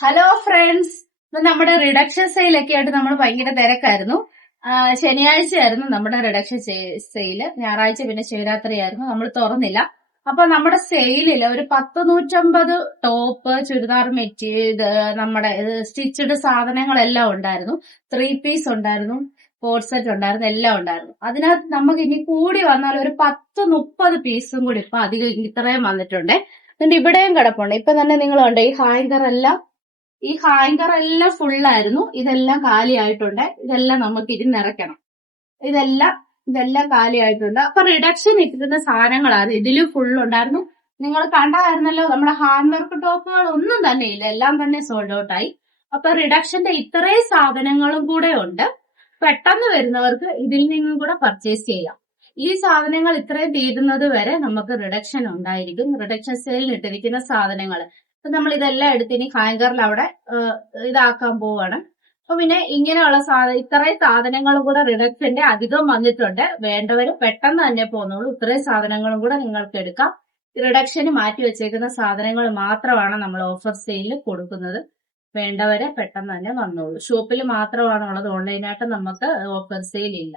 Hello friends, ഇന്ന് നമ്മുടെ reduction സെയിലൊക്കെ ആയിട്ട് നമ്മൾ ഭയങ്കര തിരക്കായിരുന്നു. ശനിയാഴ്ചയായിരുന്നു നമ്മുടെ റിഡക്ഷൻ സെയില്. ഞായറാഴ്ച പിന്നെ ശിവരാത്രി ആയിരുന്നു, നമ്മൾ തുറന്നില്ല. അപ്പൊ നമ്മുടെ സെയിലില് ഒരു 150 ടോപ്പ്, ചുരിദാർ മെറ്റീരിയൽ, നമ്മുടെ സ്റ്റിച്ചഡ് സാധനങ്ങളെല്ലാം ഉണ്ടായിരുന്നു. 3 പീസ് ഉണ്ടായിരുന്നു, കോഡ് സെറ്റ് ഉണ്ടായിരുന്നു, എല്ലാം ഉണ്ടായിരുന്നു. അതിനകത്ത് നമുക്ക് ഇനി കൂടി വന്നാൽ ഒരു 10-30 പീസും കൂടി ഇപ്പൊ അധികം ഇത്രയും വന്നിട്ടുണ്ട്. എന്നിട്ട് ഇവിടെയും കിടപ്പുണ്ട്. ഇപ്പൊ തന്നെ നിങ്ങൾ കണ്ടോ, ഈ ഹാങ്കർ എല്ലാം ഫുള്ളായിരുന്നു. ഇതെല്ലാം കാലിയായിട്ടുണ്ട്. ഇതെല്ലാം നമുക്ക് ഇനി നിറയ്ക്കണം. ഇതെല്ലാം കാലിയായിട്ടുണ്ട്. അപ്പൊ റിഡക്ഷൻ ഇട്ടിരുന്ന സാധനങ്ങളാണ് ഇതിലും ഫുൾ ഉണ്ടായിരുന്നു. നിങ്ങൾ കണ്ടായിരുന്നല്ലോ, നമ്മുടെ ഹാൻഡ് വർക്ക് ടോപ്പുകൾ ഒന്നും തന്നെ ഇല്ല, എല്ലാം തന്നെ സോൾഡ് ഔട്ട് ആയി. അപ്പൊ റിഡക്ഷന്റെ ഇത്രയും സാധനങ്ങളും കൂടെ ഉണ്ട്. പെട്ടെന്ന് വരുന്നവർക്ക് ഇതിൽ നിന്നും കൂടെ പർച്ചേസ് ചെയ്യാം. ഈ സാധനങ്ങൾ ഇത്രയും തീരുന്നത് വരെ നമുക്ക് റിഡക്ഷൻ ഉണ്ടായിരിക്കും. റിഡക്ഷൻ സെയിലിൽ ഇട്ടിരിക്കുന്ന സാധനങ്ങൾ നമ്മൾ ഇതെല്ലാം എടുത്ത് ഇനി ഹാങ്കറിൽ അവിടെ ഇതാക്കാൻ പോവാണ്. അപ്പൊ പിന്നെ ഇങ്ങനെയുള്ള ഇത്രയും സാധനങ്ങളും കൂടെ റിഡക്ഷന്റെ അധികം വന്നിട്ടുണ്ട്. വേണ്ടവര് പെട്ടെന്ന് തന്നെ പോന്നോളൂ. ഇത്രയും സാധനങ്ങളും കൂടെ നിങ്ങൾക്ക് എടുക്കാം. റിഡക്ഷന് മാറ്റി വെച്ചേക്കുന്ന സാധനങ്ങൾ മാത്രമാണ് നമ്മൾ ഓഫർ സെയിലിൽ കൊടുക്കുന്നത്. വേണ്ടവരെ പെട്ടെന്ന് തന്നെ വന്നോളൂ. ഷോപ്പിൽ മാത്രമാണ് ഉള്ളത്, ഓൺലൈനായിട്ട് നമുക്ക് ഓഫർ സെയിൽ ഇല്ല.